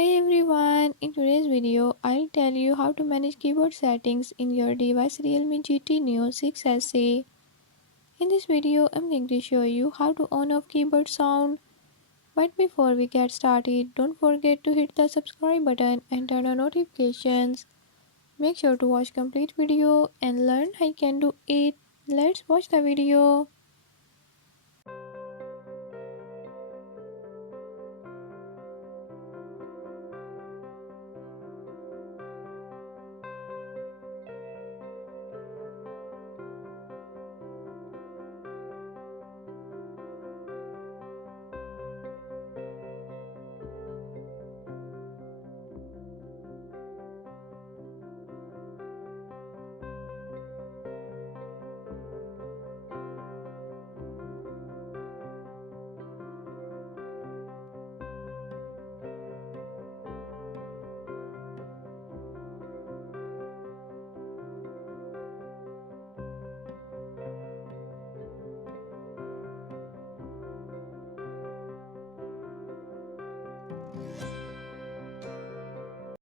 Hey everyone, in today's video, I'll tell you how to manage keyboard settings in your device Realme GT Neo 6 SE. In this video, I'm going to show you how to on off keyboard sound. But before we get started, don't forget to hit the subscribe button and turn on notifications. Make sure to watch complete video and learn how you can do it. Let's watch the video.